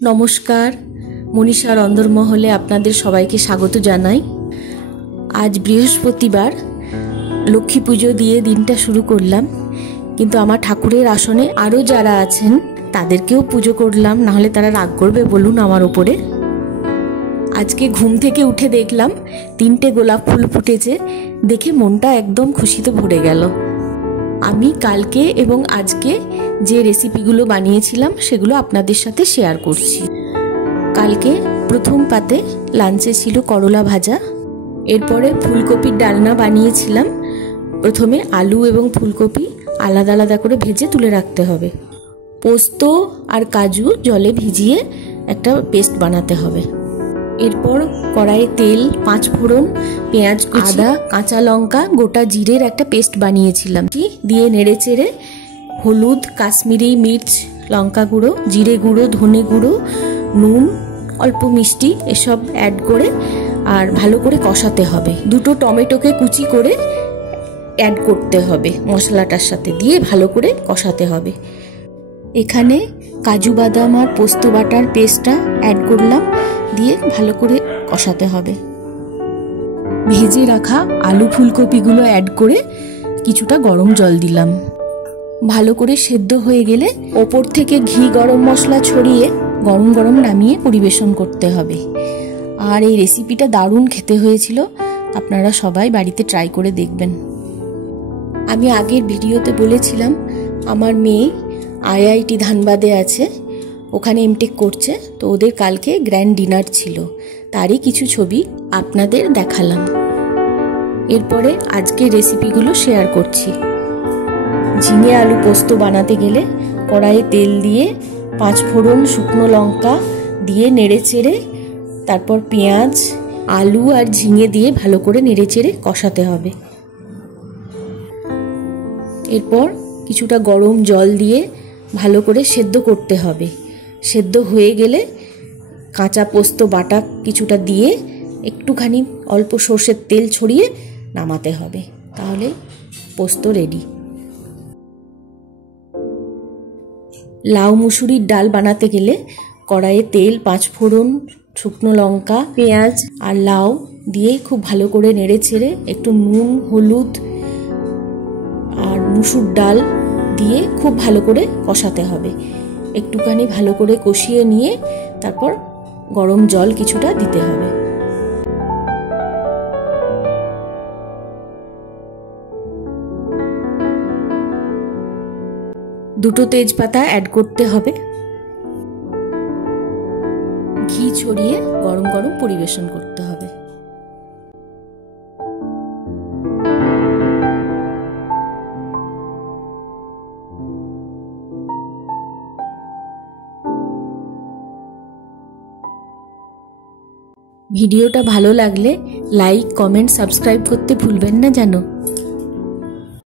নমস্কার, মনীষার অন্দরমহলে আপনাদের সবাইকে স্বাগত জানাই। আজ বৃহস্পতিবার, লক্ষ্মী পুজো দিয়ে দিনটা শুরু করলাম, কিন্তু আমার ঠাকুরের আসনে আরও যারা আছেন তাদেরকেও পুজো করলাম, নাহলে তারা রাগ করবে বলুন আমার ওপরে। আজকে ঘুম থেকে উঠে দেখলাম 3টে গোলাপ ফুল ফুটেছে, দেখে মনটা একদম খুশিতে ভরে গেল। আমি কালকে এবং আজকে যে রেসিপিগুলো বানিয়েছিলাম সেগুলো আপনাদের সাথে শেয়ার করছি। কালকে প্রথম পাতে লাঞ্চে ছিল করলা ভাজা, এরপরে ফুলকপির ডালনা বানিয়েছিলাম। প্রথমে আলু এবং ফুলকপি আলাদা আলাদা করে ভেজে তুলে রাখতে হবে। পোস্ত আর কাজু জলে ভিজিয়ে একটা পেস্ট বানাতে হবে। এরপর কড়াইয়ে তেল, 5 ফোড়ন, পেঁয়াজ, আদা, কাঁচা লঙ্কা, গোটা জিরের একটা পেস্ট বানিয়েছিলাম, দিয়ে নেড়ে চেড়ে হলুদ, কাশ্মীরি মির্চ, লঙ্কা গুঁড়ো, জিরে গুঁড়ো, ধনে গুঁড়ো, নুন, অল্প মিষ্টি এসব অ্যাড করে আর ভালো করে কষাতে হবে। 2টো টমেটোকে কুচি করে অ্যাড করতে হবে, মশলাটার সাথে দিয়ে ভালো করে কষাতে হবে। এখানে কাজু বাদাম আর পোস্ত বাটার পেস্টটা অ্যাড করলাম, দিয়ে ভালো করে কষাতে হবে। ভেজে রাখা আলু ফুলকপিগুলো অ্যাড করে কিছুটা গরম জল দিলাম। ভালো করে সেদ্ধ হয়ে গেলে ওপর থেকে ঘি গরম মশলা ছড়িয়ে গরম গরম নামিয়ে পরিবেশন করতে হবে। আর এই রেসিপিটা দারুণ খেতে হয়েছিল, আপনারা সবাই বাড়িতে ট্রাই করে দেখবেন। আমি আগের ভিডিওতে বলেছিলাম আমার মেয়ে IIT ধানবাদে আছে, ওখানে এমটেক করছে, তো ওদের কালকে গ্র্যান্ড ডিনার ছিল, তারই কিছু ছবি আপনাদের দেখালাম। এরপরে আজকের রেসিপিগুলো শেয়ার করছি। ঝিঙে আলু পোস্ত বানাতে গেলে কড়াইয়ে তেল দিয়ে 5 ফোড়ন, শুকনো লঙ্কা দিয়ে নেড়ে চেড়ে তারপর পেঁয়াজ, আলু আর ঝিঙে দিয়ে ভালো করে নেড়ে চেড়ে কষাতে হবে। এরপর কিছুটা গরম জল দিয়ে ভালো করে সেদ্ধ করতে হবে। সেদ্ধ হয়ে গেলে কাঁচা পোস্ত বাটা কিছুটা দিয়ে একটুখানি অল্প সর্ষের তেল ছড়িয়ে নামাতে হবে, তাহলে পোস্ত রেডি। লাউ মুসুরির ডাল বানাতে গেলে কড়াইয়ে তেল, 5 ফোড়ন, শুকনো লঙ্কা, পেঁয়াজ আর লাউ দিয়ে খুব ভালো করে নেড়ে ছেড়ে একটু নুন, হলুদ আর মুসুর ডাল দিয়ে খুব ভালো করে কষাতে হবে। একটুখানি ভালো করে কষিয়ে নিয়ে তারপর গরম জল কিছুটা দিতে হবে। দুটো তেজপাতা অ্যাড করতে হবে। ঘি ছড়িয়ে গরম গরম পরিবেশন করতে হবে। ভিডিওটা ভালো লাগলে লাইক, কমেন্ট, সাবস্ক্রাইব করতে ভুলবেন না যেন।